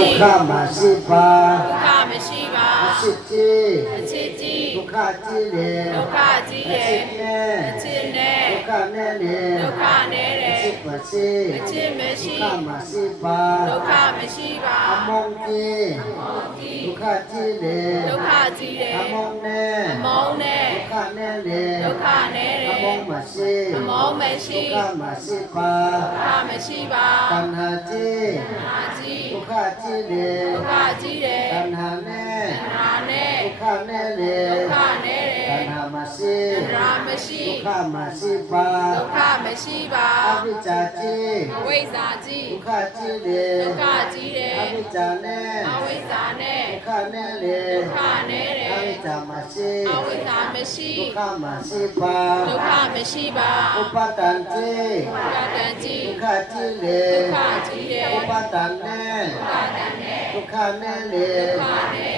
ခမရှိပါ ဒုက္ခမရှိပါ အချစ်ကြီး အချစ်ကြီး ဒုက္ခကြီးတယ် ဒုက္ခကြီး အ ရဲ့ ချစ်နဲ့ အချစ်နဲ့ ဒုက္ခနဲ့လေ ဒုက္ခနဲ့တဲ့ အချစ်မရှိ အချစ်မရှိ ဒုက္ခမရှိပါ ဒုက္ခမရှိပါ အမုန်းကြီးဒုက္ခကြီးလေ ဒုက္ခကြီးတယ် အမုန်းနဲ့ အမုန်းနဲ့ ဒုက္ခနဲ့လေ ဒုက္ခနဲ့တဲ့ အမုန်းမရှိ အမုန်းမရှိ ဒုက္ခမရှိပါ ဒုက္ခမရှိပါ တဏှာကြီး အာကြီး ဒုက္ခကြီးလေ ဒုက္ခကြီးတယ် တဏှာနဲ့ နာနဲ့ ဒုက္ခနဲ့လေ ဒုက္ခနဲ့တဲ့ တဏှာမရှိ ရာမရှိ ဒုက္ခမရှိပါ ဒုက္ခမရှိပါ အဝိဇ္ဇာကြီး အဝိဇ္ဇာကြီး ဒုက္ခကြီးလေ ဒုက္ခကြီးတယ် အဝိဇ္ဇာနဲ့ အဝိဇ္ဇာနဲ့ ဒုက္ခနဲ့လေ ဒုက္ခနဲ့တဲ့ အဝိဇ္ဇာမရှိ အဝိဇ္ဇာမရှိ ဒုက္ခမရှိပါ ဒုက္ခမရှိပါ ဥပဒံကြီး ဘုရားတန်ကြီး ဒုက္ခကြီးလေ ဒုက္ခကြီးတယ် ဥပဒံနဲ့ ဘုရားတန်နဲ့ ဒုက္ခနဲ့လေ ဒုက္ခနဲ့